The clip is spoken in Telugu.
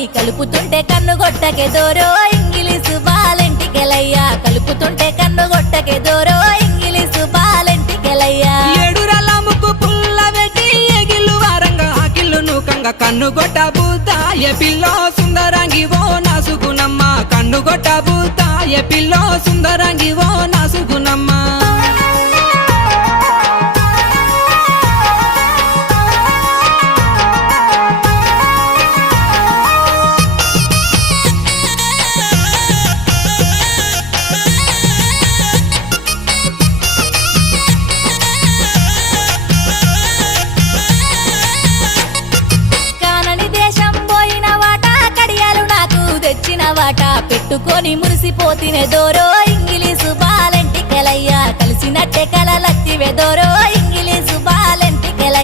పోరి కలుపుతుంటే కన్ను గొట్టకే దోరో ఇంగిలీసు బాలెంటికెలయ్యా కలుపుతుంటే కన్ను గొట్టకే దోరో ఇంగిలీసు బాలెంటికెలయ్యా ఏడురల ముక్కు పుల్ల పెట్టి ఎగిల్లు వారంగా ఆకిల్లు నూకంగా కన్ను గొట్ట బూత ఏ పిల్లో సుందరంగి ఓ నాసుగునమ్మ కన్ను గొట్ట బూత ఏ పిల్లో సుందరంగి ఓ నాసుగునమ్మ వాట పెట్టుకొని మురిసిపోతినే దోరో ఇంగిలీసు బాలెంటికెలయ్యా కలిసినట్టే కలలత్తివే దోరో